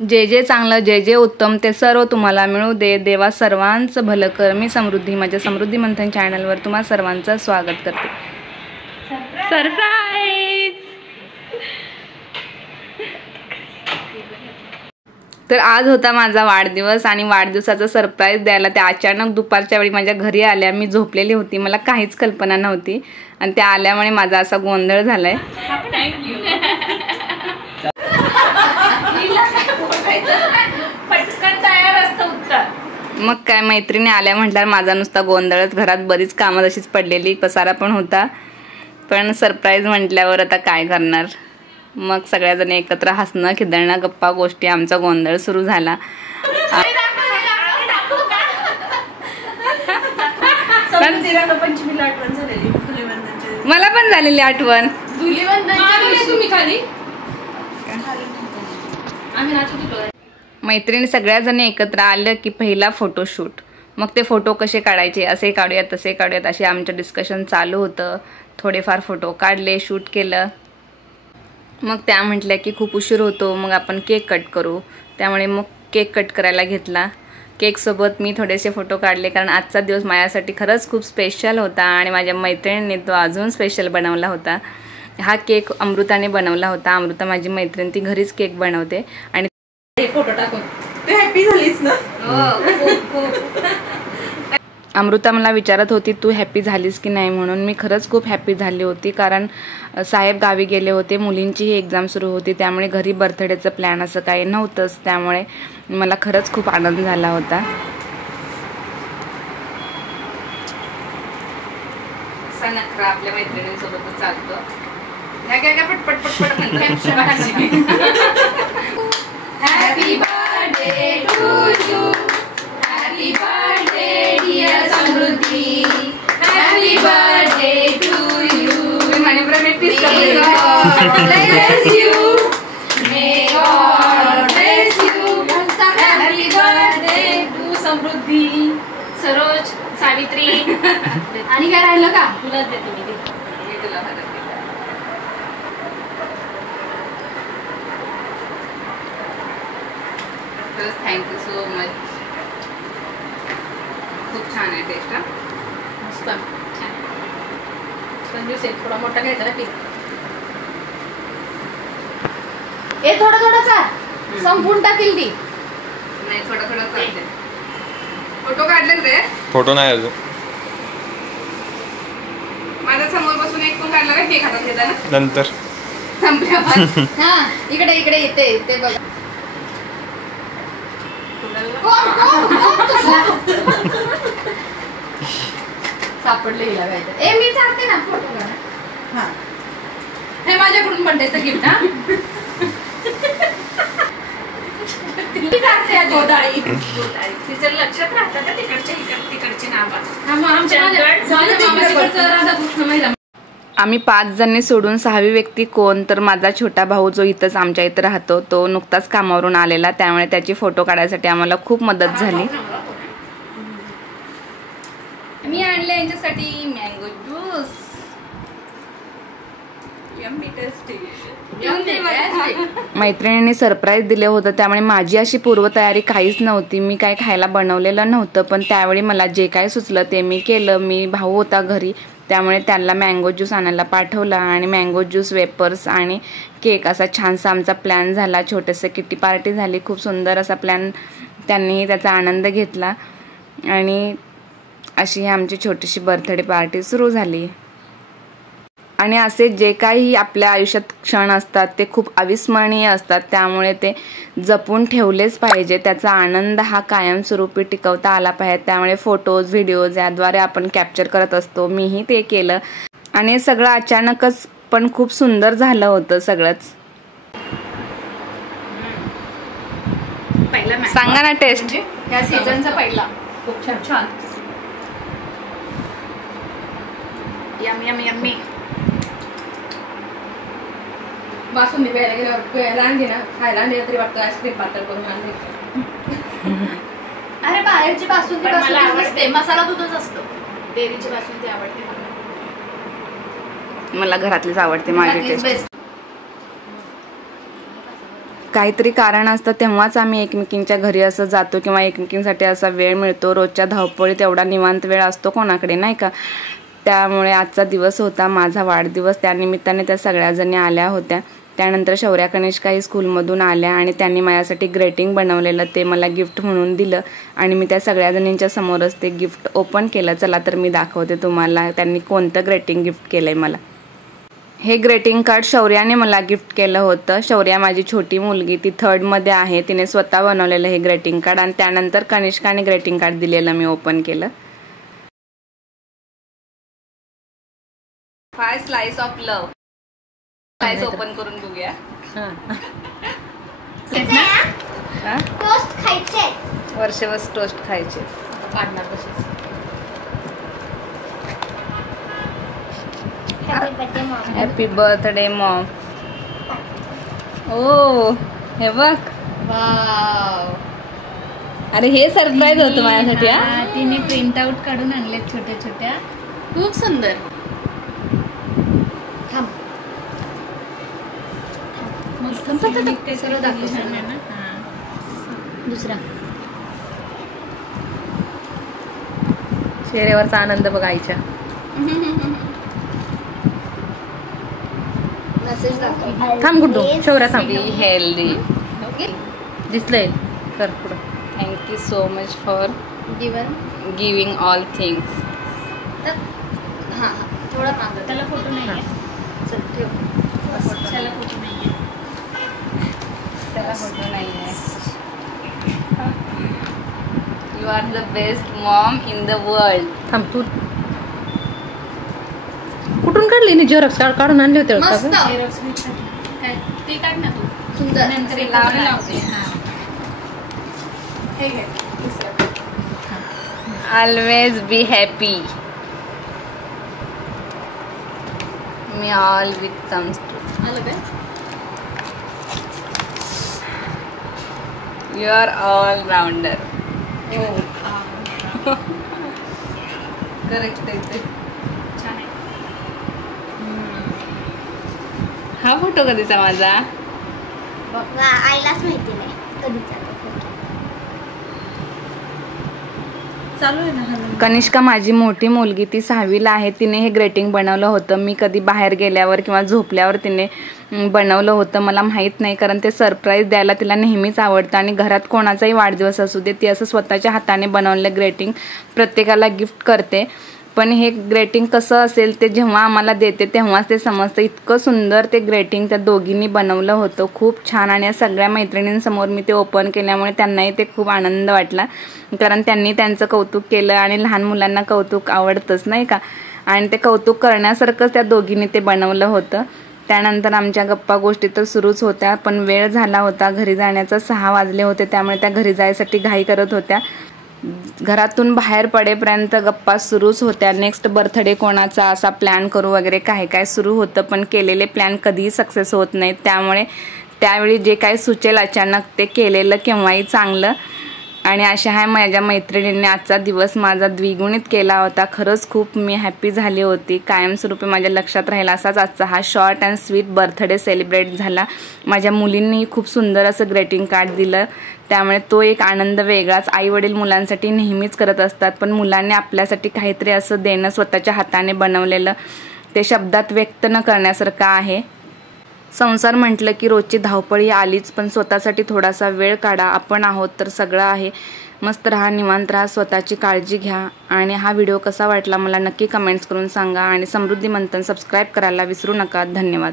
जे जे चांगलं जे जे उत्तम ते सर्व तुम्हाला मिळू दे. देवा सर्वांचं भलं कर. मी समृद्धी माझ्या समृद्धी मंथन चॅनलवर तुम्हा सर्वांचं स्वागत करते. सरप्राईज. तर आज होता माझा वाढदिवस आणि वाढदिवसाचा सरप्राईज द्यायला त्या अचानक दुपारच्या वेळी माझ्या घरी आल्या. मी झोपलेली होती, मला काहीच कल्पना नव्हती आणि त्या आल्यामुळे माझा असा गोंधळ झालाय. मग काय मैत्रिणी आल्या म्हटल्यावर माझा नुसता गोंधळच. घरात बरीच कामं तशीच पडलेली, पसारा पण होता, पण सरप्राईज म्हटल्यावर आता काय करणार. मग सगळ्याजण एकत्र हसणं खिदळणं गप्पा गोष्टी आमचा गोंधळ सुरू झाला. मला पण झालेली आठवण. मैत्रिणी सगळ्याजणी एकत्र आलं की पहिला फोटोशूट. मग ते फोटो कसे काढायचे, असे काढूयात तसे काढूयात असे आमचं डिस्कशन चालू होतं. थोडेफार फोटो काढले, शूट केलं. मग त्या म्हटल्या की खूप उशीर होतो, मग आपण केक कट करू. त्यामुळे मग केक कट करायला घेतला. केकसोबत मी थोडेसे फोटो काढले, कारण आजचा दिवस माझ्यासाठी खरंच खूप स्पेशल होता आणि माझ्या मैत्रिणीने तो अजून स्पेशल बनवला होता. हा केक अमृताने बनवला होता. अमृता माझी मैत्रीण, ती घरीच केक बनवते आणि फोटो टाकून तू हॅपी झालीस ना. अमृता मला विचारत होती तू हॅपी झालीस की नाही म्हणून. मी खरंच खूप हॅपी झाली होती, कारण साहेब गावी गेले होते, मुलींचीही एक्झाम सुरू होती, त्यामुळे घरी बर्थडेचं प्लॅन असं काही नव्हतंच. त्यामुळे मला खरंच खूप आनंद झाला होता. असा नखरा आपल्या मैत्रिणींसोबतच चालतो. Happy birthday to you. Happy birthday dear Samruddhi. Happy birthday to you. May God bless you. May God bless you. Happy birthday to Samruddhi. Saroj, Savitri आणि काय राहिलं का? तुलाच देते मी. तुला थँक्यू सो मच. खूप छान आहे टेस्ट. मस्त छान. थोडा मोठा घ्यायचा ना पीस. थोडा थोडासा संपून टाकील ती. नाही थोडा थोडा चालते. फोटो काढले रे? फोटो नाही अजून. माझ्या समोर बसून एक पण काढला का केक हातात घेताना? नंतर संपल्यावर. हा इकडे इकडे येते ते बघ. सापडले हिला काय. मी सांगते ना फोटो काढा. हे माझ्याकडून बर्थडेचं गिफ्ट. हा तिचं लक्षात राहतं का तिकडची नावं. आम्ही 5 जणी सोडून 6वी व्यक्ती कोण, तर माझा छोटा भाऊ जो इथंच आमच्या इथं राहतो, तो नुकताच कामावरून आलेला, त्यामुळे त्याची फोटो काढायसाठी आम्हाला खूप मदत झाली. मी आणले यांच्यासाठी मँगो ज्यूस. मैत्रिणींनी सरप्राईज दिले होतं, त्यामुळे माझी अशी पूर्वतयारी काहीच नव्हती. मी काय खायला बनवलेलं नव्हतं, पण त्यावेळी मला जे काय सुचलं ते मी केलं. मी भाऊ होता घरी, त्यामुळे त्यांना मँगो ज्यूस आणायला पाठवला आणि मँगो ज्यूस, वेपर्स आणि केक असा छानसा आमचा प्लॅन झाला. छोटंसं किटी पार्टी झाली. खूप सुंदर असा प्लॅन. त्यांनीही त्याचा आनंद घेतला आणि अशी ही आमची छोटीशी बर्थडे पार्टी सुरू झाली. आणि असे जे काही आपल्या आयुष्यात क्षण असतात ते खूप अविस्मरणीय असतात, त्यामुळे ते जपून ठेवलेच पाहिजे. त्याचा आनंद हा कायमस्वरूपी टिकवता आला पाहिजे. त्यामुळे फोटोज, व्हिडिओज याद्वारे आपण कॅप्चर करत असतो. मीही ते केलं आणि सगळं अचानकच पण खूप सुंदर झालं होतं सगळंच. सांगा ना टेस्ट. या सीझनचा पहिला खूप छान छान. Yummy yummy yummy. बासुंदी प्यायला गेल्यावर प्यायला आणली ना, खायला आणली तरी वाटतं आईस्क्रीम पातळ करून आणली. अरे बाहेरची बासुंदी मला आवडते, मसाला दूधच असतो. डेअरीची बासुंदी आवडते मला. मला घरातलीच आवडते माझी टेस्ट. काहीतरी कारण असतं तेव्हाच आम्ही एकमेकींच्या घरी असं जातो किंवा एकमेकींसाठी असा वेळ मिळतो. रोजच्या धावपळीत एवढा निवांत वेळ असतो कोणाकडे, नाही का. त्यामुळे आजचा दिवस होता माझा वाढदिवस, त्यानिमित्ताने त्या सगळ्याजणी आल्या होत्या. त्यानंतर शौर्या कनिष्काही स्कूलमधून आल्या आणि त्यांनी माझ्यासाठी ग्रेटिंग बनवलेलं ते मला गिफ्ट म्हणून दिलं आणि मी त्या सगळ्याजणींच्या समोरच ते गिफ्ट ओपन केलं. चला तर मी दाखवते तुम्हाला त्यांनी कोणतं ग्रेटिंग गिफ्ट केलंय मला. हे ग्रेटिंग कार्ड शौर्याने मला गिफ्ट केलं होतं. शौर्या माझी छोटी मुलगी, ती 3rd मध्ये आहे. तिने स्वतः बनवलेलं हे ग्रेटिंग कार्ड आणि त्यानंतर कनिष्काने ग्रेटिंग कार्ड दिलेलं मी ओपन केलं. 5 slice of love. Slice open करून बघूया. टोस्ट खायचे, वर्षभर टोस्ट खायचे. काढणार तसेच. Happy birthday mom. Happy birthday mom. ओ हे बघ. वाव. अरे हे सरप्राईज होतं माझ्यासाठी. हा, तिने प्रिंट आउट काढून आणले छोट्या छोट्या. खूप सुंदर. दुसरा चेहऱ्यावरचा आनंद बघायचा. मेसेज दाखव. थांब गुड्डू, शौर्या थांब. Be healthy. ओके. दिसलंय. कर पुढं. Thank you so much for given. Giving all things. हां थोडा मागं. त्याला फोटो नाही आहे. चल ठेव. त्याला फोटो नाही आहे. त्याला फोटो नाही आहे. You are the best mom in the world. थांब तू. कुठून काढली नि झेरॉक्स काढून आणले होते मस्त. का? काय ते काढ ना तू. सुंदर. नंतर एक लावून लावते. हां. हे घे. Always be happy. मी ऑल विथ कम्स टू. आलं काय? You are all rounder. हो. करेक्ट आहे ते. छान आहे. हा फोटो कधीचा माझा? आईलाच माहिती नाही कधीचा तो फोटो. चालू आहे ना. कनिष्का माझी मोठी मुलगी, ती 6वीला आहे. तिने हे ग्रेटिंग बनवलं होतं. मी कधी बाहेर गेल्यावर किंवा झोपल्यावर तिने बनवलं होतं. मला माहीत नाही, कारण ते सरप्राईज द्यायला तिला नेहमीच आवडतं आणि घरात कोणाचाही वाढदिवस असू दे ती असं स्वतःच्या हाताने बनवलेलं ग्रेटिंग प्रत्येकाला गिफ्ट करते. पण हे ग्रेटिंग कसं असेल ते जेव्हा आम्हाला देते तेव्हाच ते समजतं. इतकं सुंदर ते ग्रेटिंग त्या दोघींनी बनवलं होतं, खूप छान. आणि या सगळ्या मैत्रिणींसमोर मी ते ओपन केल्यामुळे त्यांनाही ते खूप आनंद वाटला, कारण त्यांनी त्यांचं कौतुक केलं आणि लहान मुलांना कौतुक आवडतंच, नाही का. आणि ते कौतुक करण्यासारखंच त्या दोघींनी ते बनवलं होतं. त्यानंतर आमच्या गप्पा गोष्टी तर सुरूच होत्या, पण वेळ झाला होता घरी जाण्याचा. 6 वाजले होते, त्यामुळे त्या घरी जायसाठी घाई करत होत्या. घरातून बाहेर पडेपर्यंत गप्पा सुरूच होत्या. नेक्स्ट बर्थडे कोणाचा असा प्लॅन करू वगैरे काय काय सुरू होतं, पण केलेले प्लॅन कधीही सक्सेस होत नाहीत. त्यामुळे त्यावेळी जे काय सुचेल अचानक ते केलेलं केव्हाही चांगलं. आणि अशा ह्या माझ्या मैत्रिणींनी आजचा दिवस माझा द्विगुणित केला होता. खरंच खूप मी हॅपी झाली होती. कायमस्वरूपी माझ्या लक्षात राहिला असाच आजचा हा short and sweet birthday celebrate झाला. माझ्या मुलींनी खूप सुंदर असं ग्रेटिंग कार्ड दिलं, त्यामुळे तो एक आनंद वेगळाच. आई वडील मुलांसाठी नेहमीच करत असतात, पण मुलांनी आपल्यासाठी काहीतरी असं देणं स्वतःच्या हाताने बनवलेलं ते शब्दात व्यक्त न करण्यासारखं आहे. संसार म्हटलं की रोजची धावपळी आलीच, पण स्वतःसाठी थोडासा वेळ काढा. आपण आहोत तर सगळं आहे. मस्त राहा, निवांत राहा, स्वतःची काळजी घ्या. आणि हा व्हिडिओ कसा वाटला मला नक्की कमेंट्स करून सांगा. आणि समृद्धी मंथन सबस्क्राईब करायला विसरू नका. धन्यवाद.